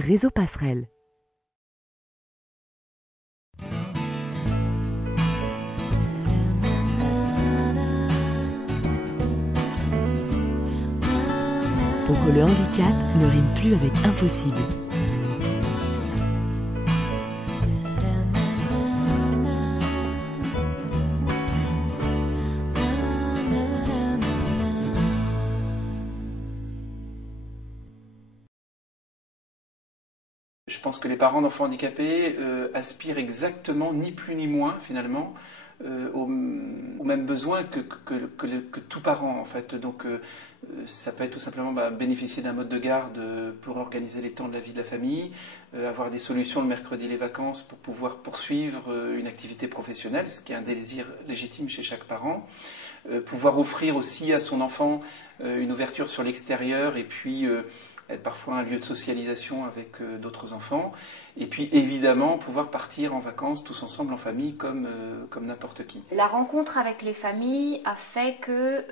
Réseau Passerelle. Pour que le handicap ne rime plus avec impossible. Je pense que les parents d'enfants handicapés aspirent exactement, ni plus ni moins finalement, aux mêmes besoins que tout parent en fait. Donc ça peut être tout simplement bénéficier d'un mode de garde pour organiser les temps de la vie de la famille, avoir des solutions le mercredi, les vacances pour pouvoir poursuivre une activité professionnelle, ce qui est un désir légitime chez chaque parent, pouvoir offrir aussi à son enfant une ouverture sur l'extérieur et puis être parfois un lieu de socialisation avec d'autres enfants, et puis évidemment pouvoir partir en vacances tous ensemble en famille comme n'importe qui. La rencontre avec les familles a fait que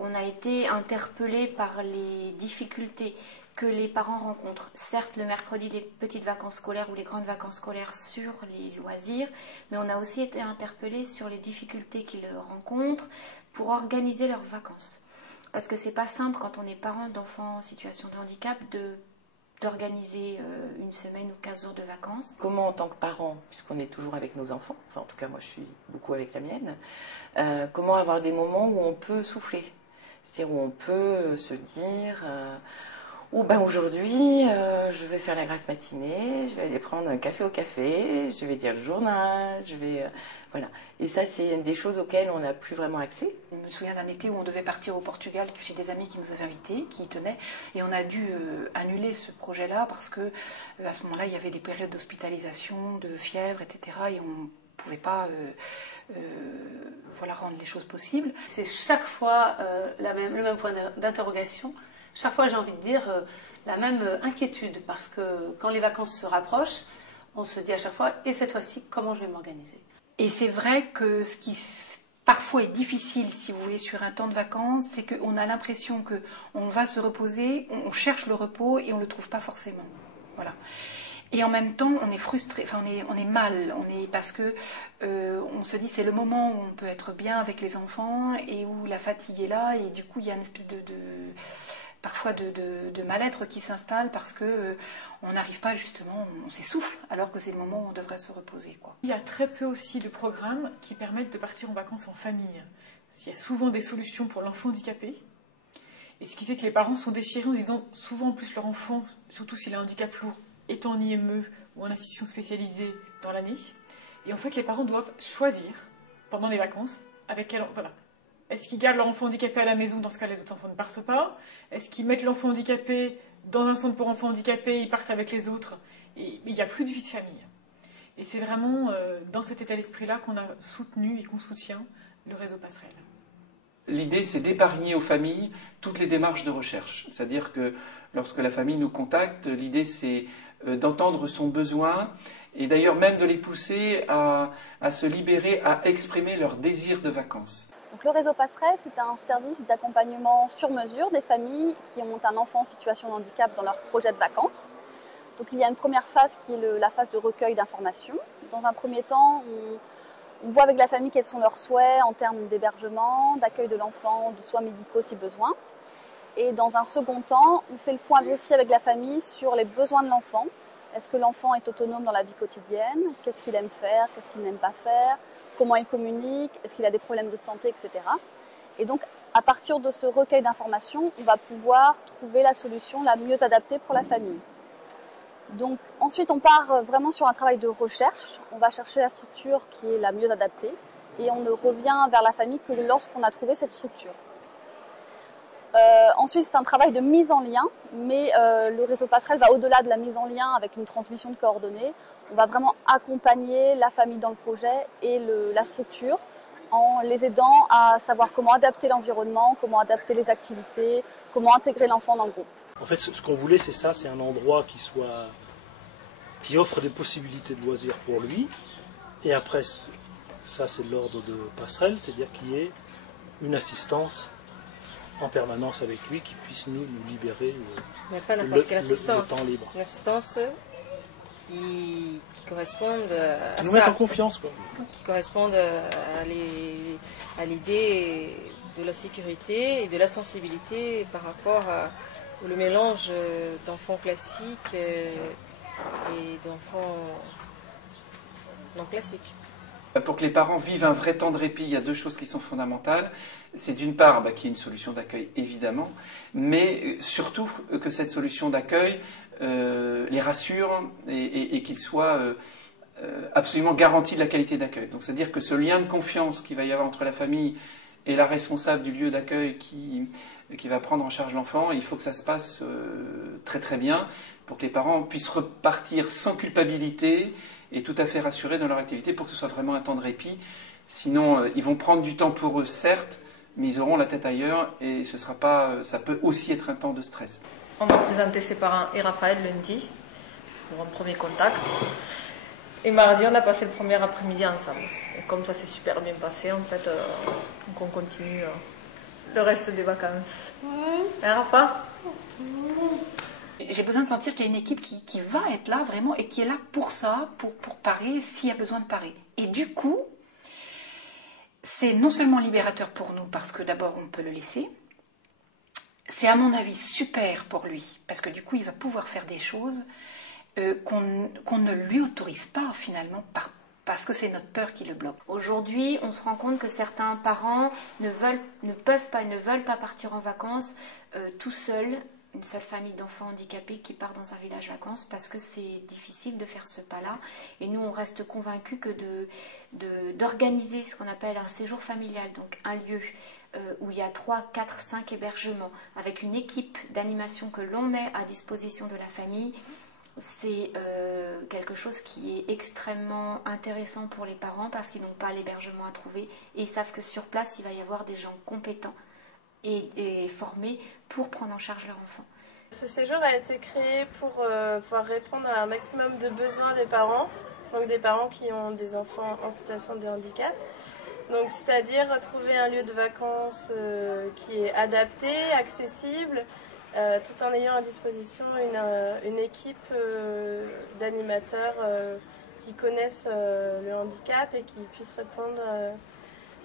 on a été interpellé par les difficultés que les parents rencontrent. Certes, le mercredi, les petites vacances scolaires ou les grandes vacances scolaires sur les loisirs, mais on a aussi été interpellé sur les difficultés qu'ils rencontrent pour organiser leurs vacances. Parce que c'est pas simple quand on est parent d'enfants en situation de handicap d'organiser une semaine ou 15 jours de vacances. Comment en tant que parent, puisqu'on est toujours avec nos enfants, enfin en tout cas moi je suis beaucoup avec la mienne, comment avoir des moments où on peut souffler, c'est-à-dire où on peut se dire aujourd'hui je vais faire la grasse matinée, je vais aller prendre un café au café, je vais lire le journal, voilà. Et ça c'est des choses auxquelles on n'a plus vraiment accès. Je me souviens d'un été où on devait partir au Portugal, chez des amis qui nous avaient invités, qui y tenaient, et on a dû annuler ce projet-là parce que à ce moment-là il y avait des périodes d'hospitalisation, de fièvre, etc. Et on ne pouvait pas rendre les choses possibles. C'est chaque fois le même point d'interrogation. Chaque fois, j'ai envie de dire la même inquiétude, parce que quand les vacances se rapprochent, on se dit à chaque fois, et cette fois-ci, comment je vais m'organiser ? Et c'est vrai que ce qui parfois est difficile, si vous voulez, sur un temps de vacances, c'est qu'on a l'impression qu'on va se reposer, on cherche le repos et on ne le trouve pas forcément. Voilà. Et en même temps, on est frustré, on est mal, parce que on se dit c'est le moment où on peut être bien avec les enfants et où la fatigue est là, et du coup il y a une espèce parfois de mal-être qui s'installe parce que on n'arrive pas justement, on s'essouffle alors que c'est le moment où on devrait se reposer, quoi. Il y a très peu aussi de programmes qui permettent de partir en vacances en famille. Il y a souvent des solutions pour l'enfant handicapé, et ce qui fait que les parents sont déchirés en disant souvent en plus leur enfant, surtout s'il a un handicap lourd, est en IME ou en institution spécialisée dans l'année, et en fait les parents doivent choisir pendant les vacances avec quel... Voilà. Est-ce qu'ils gardent leur enfant handicapé à la maison, dans ce cas les autres enfants ne partent pas? Est-ce qu'ils mettent l'enfant handicapé dans un centre pour enfants handicapés, ils partent avec les autres? Et il n'y a plus de vie de famille. Et c'est vraiment dans cet état d'esprit-là qu'on a soutenu et qu'on soutient le réseau Passerelle. L'idée, c'est d'épargner aux familles toutes les démarches de recherche. C'est-à-dire que lorsque la famille nous contacte, l'idée, c'est d'entendre son besoin et d'ailleurs même de les pousser à se libérer, à exprimer leur désir de vacances. Donc, le réseau Passerelle, c'est un service d'accompagnement sur mesure des familles qui ont un enfant en situation de handicap dans leur projet de vacances. Donc, il y a une première phase qui est la phase de recueil d'informations. Dans un premier temps, on voit avec la famille quels sont leurs souhaits en termes d'hébergement, d'accueil de l'enfant, de soins médicaux si besoin. Et dans un second temps, on fait le point aussi avec la famille sur les besoins de l'enfant. Est-ce que l'enfant est autonome dans la vie quotidienne? Qu'est-ce qu'il aime faire? Qu'est-ce qu'il n'aime pas faire? Comment il communique? Est-ce qu'il a des problèmes de santé, etc. Et donc, à partir de ce recueil d'informations, on va pouvoir trouver la solution la mieux adaptée pour la famille. Donc, ensuite, on part vraiment sur un travail de recherche. On va chercher la structure qui est la mieux adaptée et on ne revient vers la famille que lorsqu'on a trouvé cette structure. Ensuite, c'est un travail de mise en lien, mais le réseau Passerelle va au-delà de la mise en lien avec une transmission de coordonnées. On va vraiment accompagner la famille dans le projet et la structure en les aidant à savoir comment adapter l'environnement, comment adapter les activités, comment intégrer l'enfant dans le groupe. En fait, ce qu'on voulait, c'est ça, c'est un endroit qui offre des possibilités de loisirs pour lui. Et après, ça c'est l'ordre de Passerelle, c'est-à-dire qu'il y ait une assistance en permanence avec lui qui puisse nous libérer Mais pas n'importe quelle assistance. Le temps libre. Une assistance qui corresponde à Qui nous ça. mette en confiance, quoi. Qui corresponde à l'idée de la sécurité et de la sensibilité par rapport au mélange d'enfants classiques et d'enfants non classiques. Pour que les parents vivent un vrai temps de répit, il y a deux choses qui sont fondamentales. C'est d'une part qu'il y ait une solution d'accueil, évidemment, mais surtout que cette solution d'accueil les rassure et qu'il soit absolument garanti de la qualité d'accueil. Donc c'est-à-dire que ce lien de confiance qu'il va y avoir entre la famille et la responsable du lieu d'accueil qui va prendre en charge l'enfant, il faut que ça se passe très très bien pour que les parents puissent repartir sans culpabilité et tout à fait rassurés dans leur activité pour que ce soit vraiment un temps de répit. Sinon, ils vont prendre du temps pour eux, certes, mais ils auront la tête ailleurs et ce sera pas, ça peut aussi être un temps de stress. On m'a présenté ses parents et Raphaël lundi pour un premier contact. Et mardi, on a passé le premier après-midi ensemble. Et comme ça s'est super bien passé, en fait, donc on continue le reste des vacances. Hein, Rafa ? J'ai besoin de sentir qu'il y a une équipe qui va être là vraiment et qui est là pour ça, pour parer s'il y a besoin de parer. Et du coup, c'est non seulement libérateur pour nous parce que d'abord on peut le laisser, c'est à mon avis super pour lui parce que du coup il va pouvoir faire des choses qu'on ne lui autorise pas finalement parce que c'est notre peur qui le bloque. Aujourd'hui, on se rend compte que certains parents ne veulent pas partir en vacances tout seuls. Une seule famille d'enfants handicapés qui part dans un village vacances parce que c'est difficile de faire ce pas-là. Et nous, on reste convaincus que d'organiser ce qu'on appelle un séjour familial, donc un lieu où il y a 3, 4, 5 hébergements, avec une équipe d'animation que l'on met à disposition de la famille, c'est quelque chose qui est extrêmement intéressant pour les parents parce qu'ils n'ont pas l'hébergement à trouver et ils savent que sur place, il va y avoir des gens compétents et formés pour prendre en charge leur enfant. Ce séjour a été créé pour pouvoir répondre à un maximum de besoins des parents, donc des parents qui ont des enfants en situation de handicap. Donc, c'est-à-dire trouver un lieu de vacances qui est adapté, accessible, tout en ayant à disposition une équipe d'animateurs qui connaissent le handicap et qui puissent répondre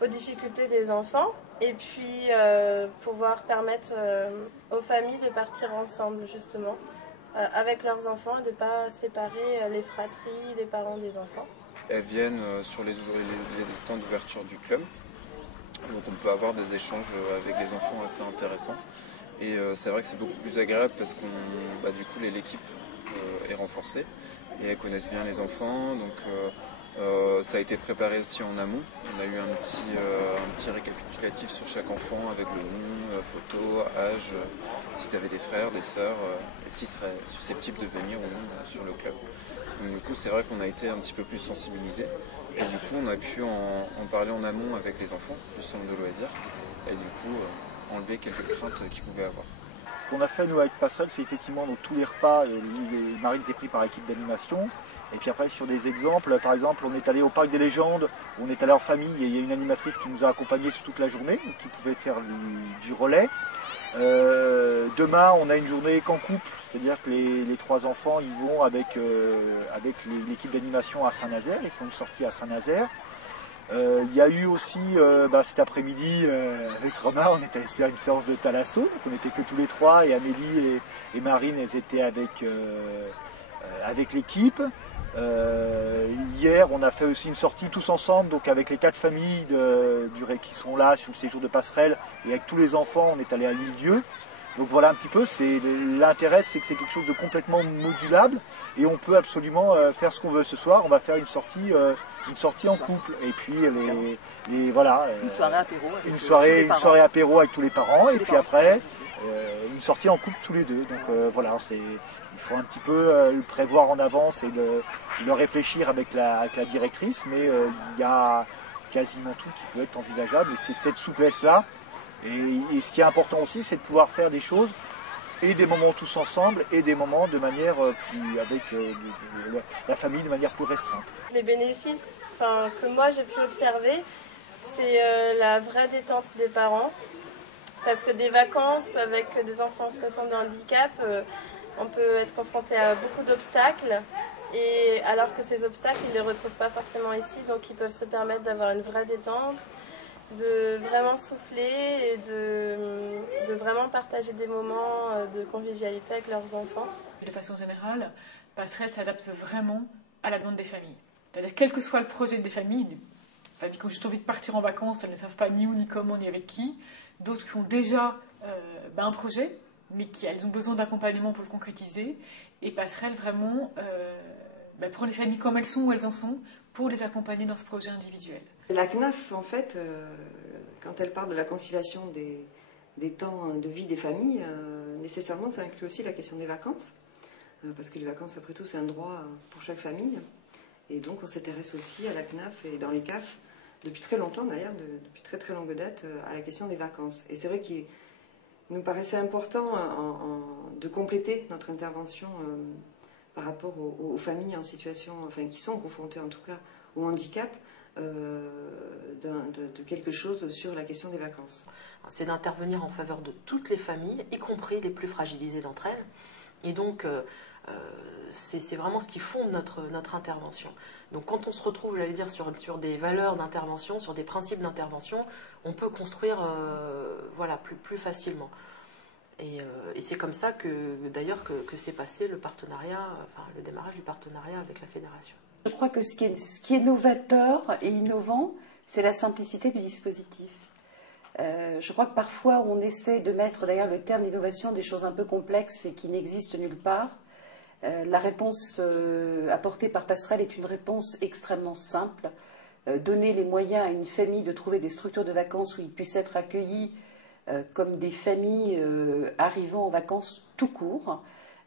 aux difficultés des enfants. Et puis pouvoir permettre aux familles de partir ensemble justement avec leurs enfants et de ne pas séparer les fratries, les parents des enfants. Elles viennent sur les temps d'ouverture du club, donc on peut avoir des échanges avec les enfants assez intéressants. Et c'est vrai que c'est beaucoup plus agréable parce que du coup l'équipe est renforcée et elles connaissent bien les enfants. Donc ça a été préparé aussi en amont. On a eu un petit récapitulatif sur chaque enfant avec le nom, photo, âge, s'ils avaient des frères, des sœurs, et s'ils seraient susceptibles de venir ou non sur le club. Donc, du coup, c'est vrai qu'on a été un petit peu plus sensibilisés. Et du coup, on a pu en parler en amont avec les enfants du centre de loisirs. Et du coup, enlever quelques craintes qu'ils pouvaient avoir. Ce qu'on a fait nous avec Passerelle, c'est effectivement dans tous les repas, Marine était prise par l'équipe d'animation. Et puis après sur des exemples, par exemple on est allé au Parc des Légendes, on est allé en famille et il y a une animatrice qui nous a accompagnés sur toute la journée, qui pouvait faire du relais. Demain on a une journée qu'en couple, c'est-à-dire que les 3 enfants ils vont avec l'équipe d'animation à Saint-Nazaire, ils font une sortie à Saint-Nazaire. Il y a eu aussi cet après-midi avec Romain, on est allé se faire une séance de thalasso, donc on n'était que tous les 3 et Amélie et Marine elles étaient avec l'équipe. Hier on a fait aussi une sortie tous ensemble, donc avec les 4 familles qui sont là sur le séjour de Passerelle et avec tous les enfants on est allé à 8 lieux. Donc voilà un petit peu, l'intérêt c'est que c'est quelque chose de complètement modulable et on peut absolument faire ce qu'on veut. Ce soir on va faire une sortie en couple et puis voilà, une soirée apéro avec une soirée apéro avec tous les parents et puis après une sortie en couple tous les deux. Donc voilà, il faut un petit peu le prévoir en avance et le réfléchir avec la directrice, mais il y a quasiment tout qui peut être envisageable et c'est cette souplesse là. Et ce qui est important aussi, c'est de pouvoir faire des choses et des moments tous ensemble et des moments de manière plus avec la famille de manière plus restreinte. Les bénéfices que moi j'ai pu observer, c'est la vraie détente des parents, Parce que des vacances avec des enfants en situation de handicap, on peut être confronté à beaucoup d'obstacles. Et alors que ces obstacles, ils ne les retrouvent pas forcément ici, donc ils peuvent se permettre d'avoir une vraie détente, de vraiment souffler et de vraiment partager des moments de convivialité avec leurs enfants. De façon générale, Passerelle s'adapte vraiment à la demande des familles. C'est-à-dire, quel que soit le projet des familles qui ont juste envie de partir en vacances, elles ne savent pas ni où, ni comment, ni avec qui. D'autres qui ont déjà un projet, mais elles ont besoin d'accompagnement pour le concrétiser. Et Passerelle vraiment prend les familles comme elles sont, où elles en sont, pour les accompagner dans ce projet individuel. La CNAF, en fait, quand elle parle de la conciliation des temps de vie des familles, nécessairement ça inclut aussi la question des vacances, parce que les vacances, après tout, c'est un droit pour chaque famille. Et donc on s'intéresse aussi à la CNAF et dans les CAF, depuis très longtemps d'ailleurs, depuis très très longue date, à la question des vacances. Et c'est vrai qu'il nous paraissait important de compléter notre intervention par rapport aux familles en situation, enfin qui sont confrontées en tout cas au handicap, de quelque chose sur la question des vacances. C'est d'intervenir en faveur de toutes les familles, y compris les plus fragilisées d'entre elles. Et donc, c'est vraiment ce qui fonde notre intervention. Donc quand on se retrouve, j'allais dire, sur des valeurs d'intervention, sur des principes d'intervention, on peut construire plus facilement. Et c'est comme ça d'ailleurs que s'est passé le démarrage du partenariat avec la fédération. Je crois que ce qui est novateur et innovant, c'est la simplicité du dispositif. Je crois que parfois on essaie de mettre derrière le terme d'innovation des choses un peu complexes et qui n'existent nulle part. La réponse apportée par Passerelle est une réponse extrêmement simple. Donner les moyens à une famille de trouver des structures de vacances où ils puissent être accueillis comme des familles arrivant en vacances tout court.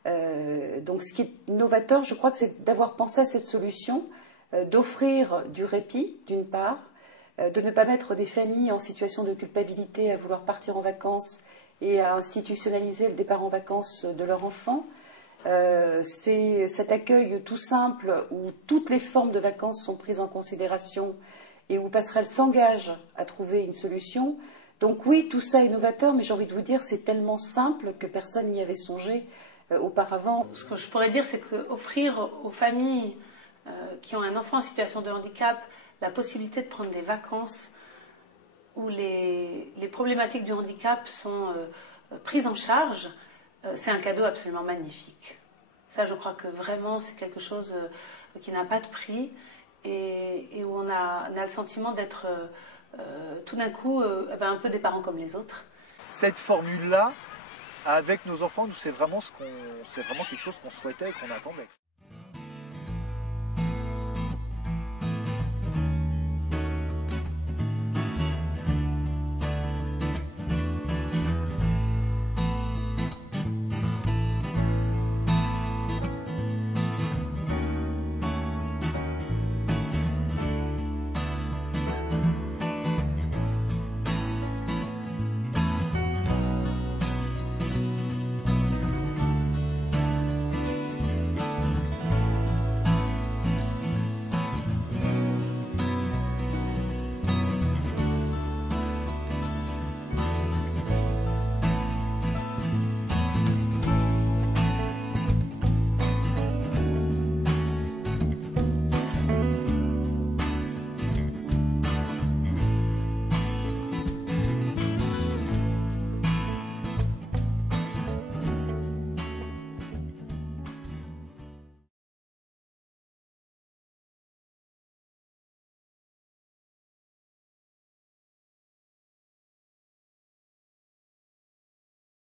Donc ce qui est novateur, je crois que c'est d'avoir pensé à cette solution, d'offrir du répit d'une part, de ne pas mettre des familles en situation de culpabilité à vouloir partir en vacances et à institutionnaliser le départ en vacances de leur enfant. C'est cet accueil tout simple où toutes les formes de vacances sont prises en considération et où Passerelle s'engage à trouver une solution. Donc oui, tout ça est novateur, mais j'ai envie de vous dire, c'est tellement simple que personne n'y avait songé auparavant. Ce que je pourrais dire, c'est qu'offrir aux familles qui ont un enfant en situation de handicap la possibilité de prendre des vacances où les problématiques du handicap sont prises en charge, c'est un cadeau absolument magnifique. Ça, je crois que vraiment, c'est quelque chose qui n'a pas de prix et où on a le sentiment d'être tout d'un coup un peu des parents comme les autres. Cette formule-là, avec nos enfants, c'est vraiment quelque chose qu'on souhaitait et qu'on attendait.